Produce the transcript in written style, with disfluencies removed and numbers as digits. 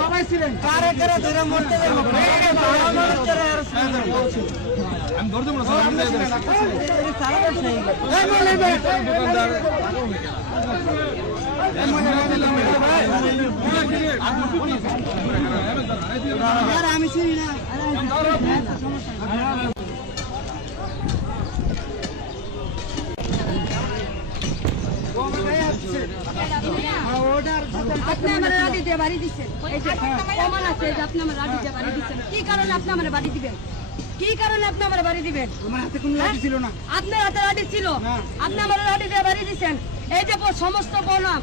সবাই ছিলেন কারে কারে ধরে মরতে আমি ধরে দেবো আমি চিনি না আপনি আমার রাডি দিয়ে বাড়ি দিচ্ছেন, প্রমাণ আছে যে আপনি আমার রাডি দিয়ে বাড়ি দিচ্ছেন। কি কারণে আপনি আমার বাড়ি দিবেন? কি কারণে আপনি আমার বাড়ি দিবেন? আমার হাতে কোনো লাঠি ছিল না। আপনার হাতে রাডি ছিল, আপনি আমার রাডি দিয়ে বাড়ি দিচ্ছেন। এই যে সমস্ত প্রণাম